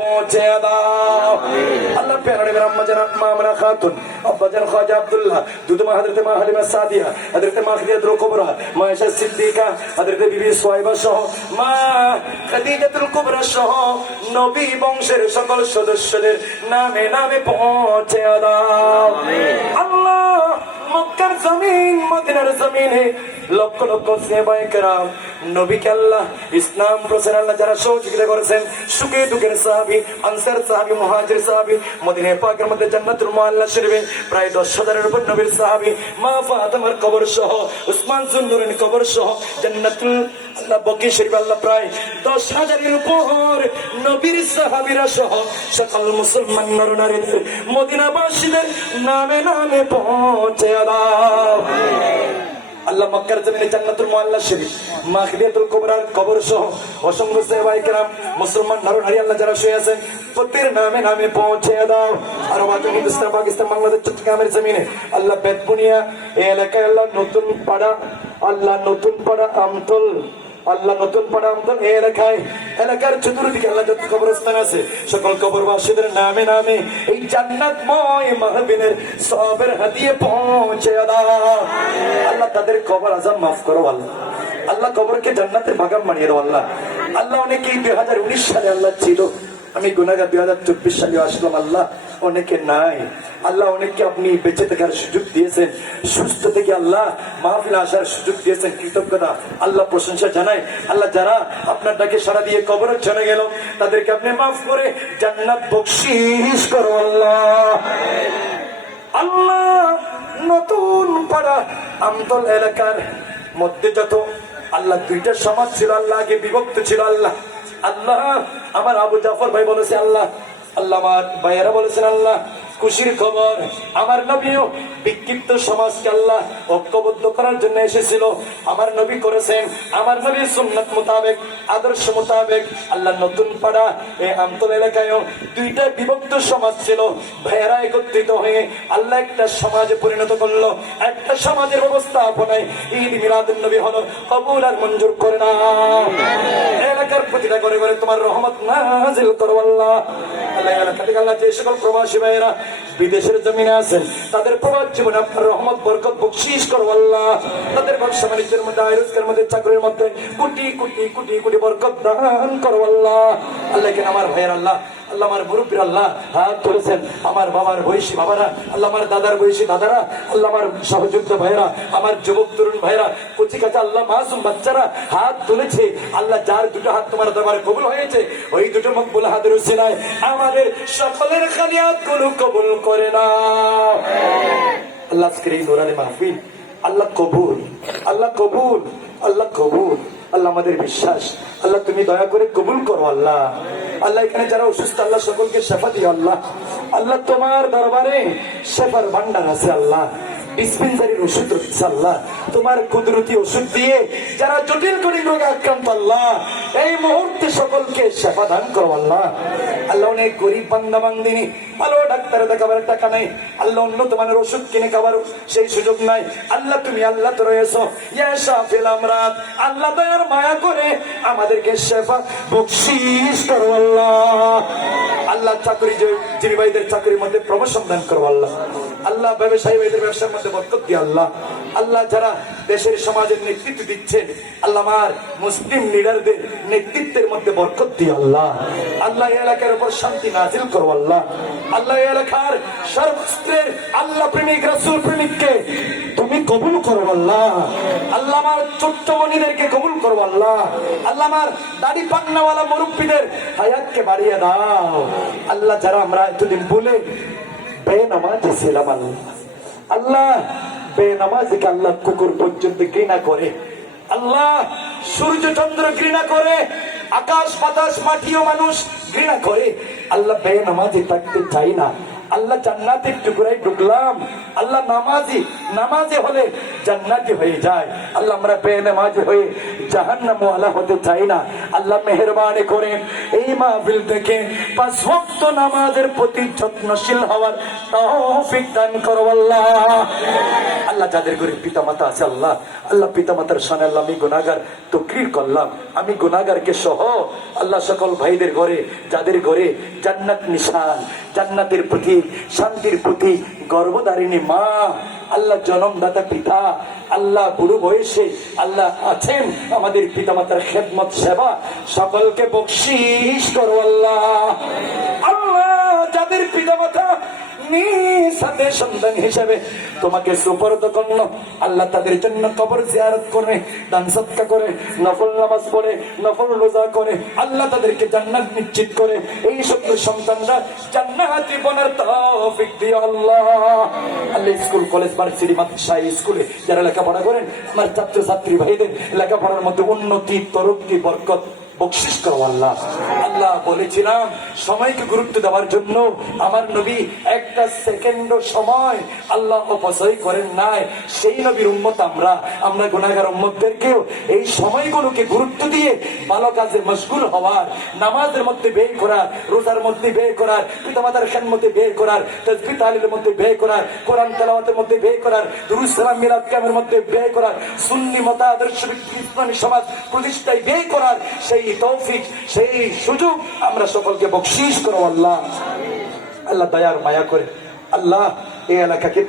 পৌঁছে দাও। আল্লাহ প্যারা ব্রাহ্মা জানাত মামনা খাতুন আব্বাজান খাজা আব্দুল্লাহ দুদমা হযরতে মা হালিমা সাদিয়া হযরতে মা খাদিজাতুল কুবরা মা আয়েশা সিদ্দিকা হযরতে বিবি সুহাইবা সহ মা খাদিজাতুল কুবরা সহ নবী বংশের সকল সদস্যদের নামে নামে পৌঁছে দাও। আল্লাহ মক্কার জমিন মদিনার জমিনে লক্ষ লক্ষ সাহাবায়ে কেরাম নবীকে আল্লাহ ইসলাম প্রচার আল্লাহ যারা সহযোগিতা করেছেন সুখে দুঃখের সাহাবী আনসার সাহাবী মুহাজির সাহাবী মদিনা পাকের মধ্যে জান্নাতুল মুআল্লা শরীফে প্রায় 10,000-এর উপর নবীর সাহাবী মা ফাতেমার কবর সহ উসমান যুন্নুরের কবর সহ জান্নাতুল আল্লাহ বকি শরীফ আল্লাহ প্রায় 10,000-এর উপর নবীর সাহাবীরা সহ সকল মুসলমান নরনারীদের মদিনাবাসীদের নামে নামে পৌঁছে দাও। আল্লাহ মক্কার জমিনে জান্নাতুল মুআল্লা শরীফ মা খাদিজাতুল কুবরার কবর সহ অসংখ্য সাহাবায়ে কেরাম মুসলমান নরনারী আল্লাহ যারা শুয়ে আছেন প্রত্যেকের নামে নামে পৌঁছে দাও। আর আমাদের হিন্দুস্তান পাকিস্তান বাংলাদেশ চট্টগ্রামের জমিনে আল্লাহ বেতবুনিয়া এই এলাকায় আল্লাহ নতুন পাড়া আমতল আল্লাহ নতুন পাড়া আমতল এই এলাকার চতুর্দিকে আল্লাহ যত কবরস্থান আছে সকল কবরবাসীদের নামে নামে এই জান্নাতময় মাহফিলের সওয়াবের হাদিয়া পৌঁছে দাও। আল্লাহ তাদের কবর আযাব মাফ করো আল্লাহ। আল্লাহ কবরকে জান্নাতের বাগান বানিয়ে দাও আল্লাহ। আল্লাহ অনেকেই 2019 সালে আল্লাহ ছিল, আমি গুনাহগার 2024 সালে আসলাম আল্লাহ, অনেকে নাই আল্লাহ, অনেককে আপনি বেঁচে থাকার সুযোগ দিয়েছেন, সুস্থ থেকে আল্লাহ মাহফিলে আসার সুযোগ দিয়েছেন, কৃতজ্ঞতা আল্লাহ প্রশংসা জানাই। আল্লাহ যারা আপনার ডাকে সাড়া দিয়ে কবরে চলে গেল তাদেরকে আপনি মাফ করে জান্নাত বখশিশ করো আল্লাহ। আল্লাহ নতুন পাড়া আমতল এলাকার মধ্যে যত আল্লাহ 2টা সমাজ ছিল আল্লাহ, আগে বিভক্ত ছিল আল্লাহ। আল্লাহ আমার আবু জাফর ভাই বলেছে আল্লাহ, আল্লাহ আমার ভাইয়েরা বলেছেন আল্লাহ খুশির খবর আমার নবীও বিক্ষিপ্ত সমাজকে আল্লাহ ঐক্যবদ্ধ করার জন্য এসেছিল। আমার নবী করেছেন, আমার নবীর সুন্নাত মোতাবেক আদর্শ মোতাবেক আল্লাহ নতুন পাড়া এই আমতল এলাকায়ও 2টা বিভক্ত সমাজ ছিল, ভাইয়েরা একত্রিত হয়ে আল্লাহ একটা সমাজে পরিণত করলো। একটা সমাজের ব্যবস্থাপনায় ঈদ মিলাদুন নবী হলো কবুল আর মঞ্জুর করে না। এলাকার প্রতিটা ঘরে ঘরে তোমার রহমত নাজিল করো আল্লাহ। আল্লাহ এলাকা থেকে আল্লাহ যে সকল প্রবাসী ভাইয়েরা বিদেশের জমিনে আছেন তাদের প্রবাস জীবনে আপনার রহমত বরকত বখশিশ করো আল্লাহ। তাদের ব্যবসা বাণিজ্যের মধ্যে আয় রোজগারের মধ্যে চাকরির মধ্যে কোটি কোটি কোটি কোটি বরকত দান করো আল্লাহ। আল্লাহ কেন আমার ভাইয়ের আল্লাহ, আল্লাহ আমার মুরব্বীর আল্লাহ হাত তুলেছেন, আমার বাবার বয়সী বাবারা, আল্লাহ আমার দাদার বয়সী দাদারা, আল্লাহ আমার সহযুক্ত ভাইয়েরা, আমার যুবক তরুণ ভাইয়েরা, কচি কাঁচা আল্লাহ মাসুম বাচ্চারা হাত তুলেছে আল্লাহ। যার 2টা হাত তোমার দরবারে কবুল হয়েছে ওই 2টো মকবুল হাতের উসিলায় আমাদের সকলের খালিয়াতগুলো কবুল করে নাও আল্লাহ। আজকের এই নূরানি মাহফিল আল্লাহ কবুল, আল্লাহ কবুল, আল্লাহ কবুল। আল্লাহ আমাদের বিশ্বাস আল্লাহ তুমি দয়া করে কবুল করো আল্লাহ। আল্লাহ এখানে যারা অসুস্থ আল্লাহ সকলকে শেফা দিও আল্লাহ। আল্লাহ তোমার দরবারে শেফার ভান্ডার আছে আল্লাহ, ডিসপেন্সারির ওষুধ রয়েছে আল্লাহ। তোমার কুদরতি ওষুধ দিয়ে যারা জটিল কঠিন রোগে আক্রান্ত আল্লাহ এই মুহূর্তে সকলকে শেফা দান করো আল্লাহ। আল্লাহ অনেক গরিব বান্দা বান্দিনী ভালো ডাক্তারে দেখাবার টাকা নেই আল্লাহ, উন্নত মানের ওষুধ কিনে খাবার সেই সুযোগ নাই আল্লাহ। তুমি আল্লাহ তো রয়েছো ইয়া শাফিল আমরাত, আল্লাহ দয়ার মায়া করে আমাদেরকে শেফা বখশিশ করো আল্লাহ। আল্লাহ চাকরিজীবী ভাইদের চাকরির মধ্যে প্রমোশন দান করো আল্লাহ। আল্লাহ ব্যবসায়ী ভাইদের ব্যবসার মধ্যে বরকত দিও আল্লাহ। আল্লাহ যারা দেশের সমাজের নেতৃত্ব দিচ্ছেন আল্লাহ আমার মুসলিম লিডারদের নেতৃত্বের মধ্যে বরকত দিও আল্লাহ। আল্লাহ এলাকার উপর শান্তি নাজিল করো আল্লাহ। আল্লাহ এলাকার সর্বস্ত্রের আল্লাহ প্রেমিক রাসূল প্রেমিককে তুমি কবুল করো আল্লাহ। আল্লাহ আমার ছোট্ট মনিদেরকে কবুল করো আল্লাহ। আল্লাহ আমার দাড়ি পান্নাওয়ালা মুরব্বীদের হায়াতকে বাড়িয়ে দাও আল্লাহ। যারা আমরা এতদিন বলে বেনামাজি ছিলাম আল্লাহ, আল্লাহ বেনামাজিকে আল্লাহ কুকুর পর্যন্ত ঘৃণা করে আল্লাহ, সূর্য চন্দ্র ঘৃণা করে, আকাশ বাতাস মাটিও মানুষ ঘৃণা করে আল্লাহ। বেনামাজি থাকতে চাই না আল্লাহ। জান্নাতের টুকরাই ঢুকলাম আল্লাহ। নামাজি হলে জান্নাতি হয়ে যায় আল্লাহ। আমরা বেনামাজি হয়ে জাহান্নামওয়ালা হতে চাই না আল্লাহ। মেহেরবানি করে এই মাহফিল থেকে 5 ওয়াক্ত নামাজের প্রতি যত্নশীল হওয়ার তৌফিক দান করো আল্লাহ। আল্লাহ যাদের গরিব পিতা মাতা আছে আল্লাহ আল্লাহ পিতা মাতার সামনে আল্লাহ আমি গুনাহগার তাকরীর করলাম, আমি গুনাহগারকে সহ আল্লাহ সকল ভাইদের ঘরে, যাদের ঘরে জান্নাত নিশান, জান্নাতের প্রতীক, শান্তির প্রতীক, গর্ভধারিণী মা, আল্লাহ জন্মদাতা পিতা, আল্লাহ বুড়ো বয়সে আল্লাহ আছেন আমাদের পিতা মাতার খেদমত সেবা, সকলকে বকশিশ করো আল্লাহ। আল্লাহ যাদের পিতা মাতা সাথে সন্তান হিসাবে তোমাকে সুপর্দ করলো, আল্লাহ তাদের জন্য কবর জিয়ারত করে, দান সদকা করে, নফল নামাজ পড়ে, নফল রোজা করে, আল্লাহ তাদেরকে জান্নাত নিশ্চিত করে, এই সকল সন্তানরা জান্নাতি বনার তৌফিক দিও আল্লাহ। আল্লাহ স্কুল কলেজ ভার্সিটি মাদ্রাসা স্কুলে যারা লেখাপড়া করেন, আমার ছাত্র ছাত্রী ভাইদের লেখাপড়ার মধ্যে উন্নতি, তরক্কি, বরকত বকশিশ করো আল্লাহ। আল্লাহ বলেছিলাম সময়কে গুরুত্ব দেওয়ার জন্য আমার নবী একটা সেকেন্ড সময় আল্লাহ অপচয় করেন নাই। সেই নবীর উম্মত আমরা গুনাহগার উম্মতদেরকেও এই সময়গুলোকে গুরুত্ব দিয়ে ভালো কাজে মশগুল হওয়ার, নামাজের মধ্যে ব্যয় করার, রোজার মধ্যে ব্যয় করার, পিতামাতার খেদমতে ব্যয় করার, তাসবিহ তাহলিলের মধ্যে ব্যয় করার, কোরআন তেলাওয়াতের মধ্যে ব্যয় করার, দুরূদ সালাম মিলাদ কিয়ামের মধ্যে ব্যয় করার, সুন্নি মতাদর্শ ইসলামী সমাজ প্রতিষ্ঠায় ব্যয় করার সেই তৌফিক, সেই সুযোগ আমরা সকলকে বকশিশ করো আল্লাহ। আল্লাহ দয়ার মায়া করে আল্লাহ এই এলাকাকে তুমি